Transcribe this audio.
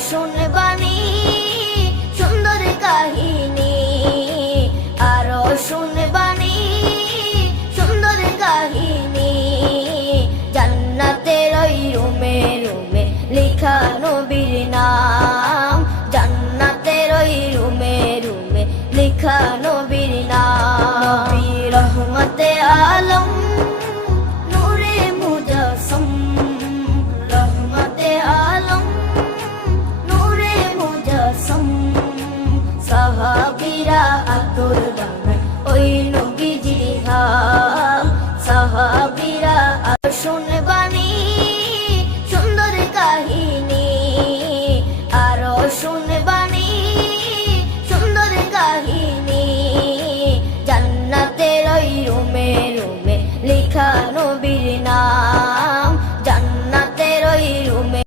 শুনবানি সুন্দর কাহিনী। আরও শুনবানি সুন্দর কাহিনী। জান্নাতের ওই রুমে রুমে লেখা নবীর নাম। জান্নাতের ওই রুমে রুমে লেখা নবীর নাম। সাহাবিরা আতর ডাঙায় ওই নবীজি ধাম। সাহাবিরা বাণী, সুন্দর কাহিনী। আর আরও বাণী, সুন্দর কাহিনী। জান্নাতের ওই রুমে রুমে লেখা নবীর নাম।